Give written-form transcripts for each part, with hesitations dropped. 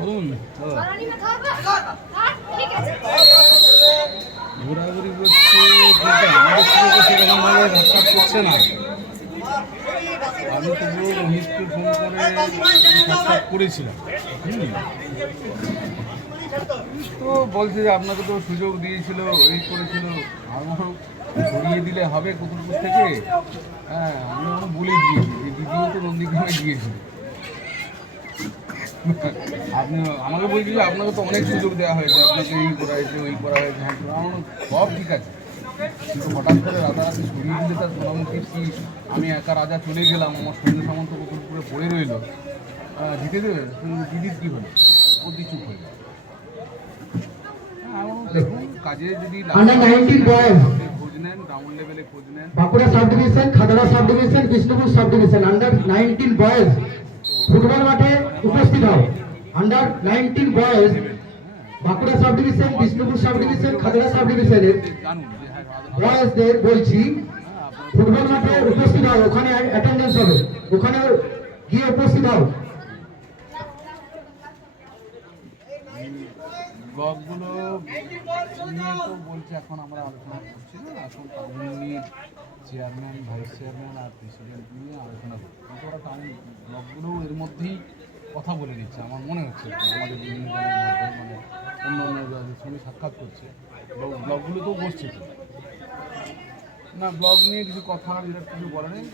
বলুন ঘোরাঘুরি করছে, কিন্তু আমাদের সাথে সেরকমভাবে ধাক্কা করছে না। আমি তবুও রমেশকে ফোন করে সাক্ষাৎ করেছিলাম, তো বলছে যে আপনাকে তো সুযোগ দিয়েছিল, এই করেছিল, আমার সরিয়ে দিলে হবে কুতুরপুর থেকে। হ্যাঁ, আমি ওখানে বলে দিয়েছি যে দিদিও তো নন্দীগ্রামে গিয়েছিল। আপনি আমাকে বলছি যে আপনাকে তো অনেক সুযোগ দেওয়া হয়েছে, আপনাকে এই করা হয়েছে, ওই করা হয়েছে, আমার সব ঠিক আছে, কিন্তু হঠাৎ করে রাতারাতি সরিয়ে দিলে তার সোনামুখী কি আমি একা রাজা চলে গেলাম, আমার সৈন্য সামন্ত কুতুরপুরে পড়ে রইল, জিতে দেবে? দিদির কী হলো? অতি চুপ হয়ে গেল। দেখুন, কাজে যদি খোঁজ নেন, গ্রাউন্ড লেভেলে খোঁজ নেন, Bankura sub division, Khatra sub division, Bishnupur sub division under 19 boys football মাঠে উপস্থিত হও। Under 19 boys Bankura sub division, Bishnupur sub division, Khatra sub ডিভিশনের বয়েজদের বলছি ফুটবল মাঠে উপস্থিত হও। ওখানে অ্যাটেন্ডেন্স হবে, ওখানে গিয়ে উপস্থিত হও। ব্লকগুলো নিয়ে তো বলছে এখন আমরা আলোচনা করছি না, এখন টাউনের চেয়ারম্যান, ভাইস চেয়ারম্যান আর প্রেসিডেন্ট নিয়ে আলোচনা করছি, কিন্তু ওরা টাউন ব্লকগুলোও এর মধ্যেই কথা বলে দিচ্ছে আমার মনে হচ্ছে। আমাদের বিভিন্ন মানে অন্য অন্য সঙ্গে সাক্ষাৎ করছে, ব্লকগুলোতেও বসছে তো না, ব্লক নিয়ে কিছু কথা যেটা কিছু বলে নেই।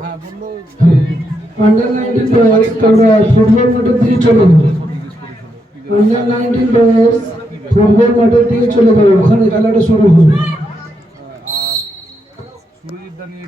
হ্যাঁ, বললো আন্ডার 19 বয়েজ তোমরা ফুটবল মাঠের দিকে চলে যাও। আন্ডার 19 বয়েজ ফুটবল মাঠের দিকে চলে যাও, ওখানে খেলাটা শুরু হবে। সুরজিৎ দা নিয়ে